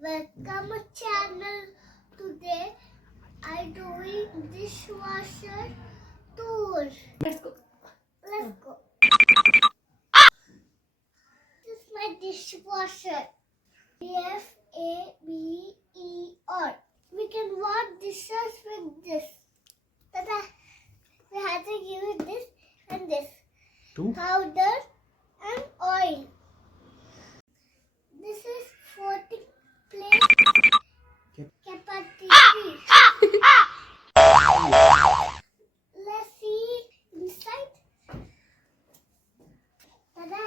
Welcome to channel. Today I doing dishwasher tour. Let's go. Let's go. This is my dishwasher. Faber. We can wash dishes with this. Tada! We have to use this and this. Powder and oil. This is 40 plate capacity. Let's see inside. Tada!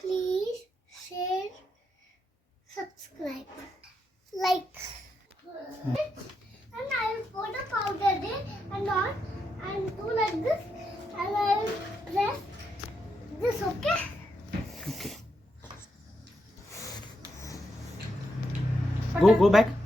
please share, subscribe, like. And I will put the powder there and on and do like this, and I will press this. Okay. Okay. Go back.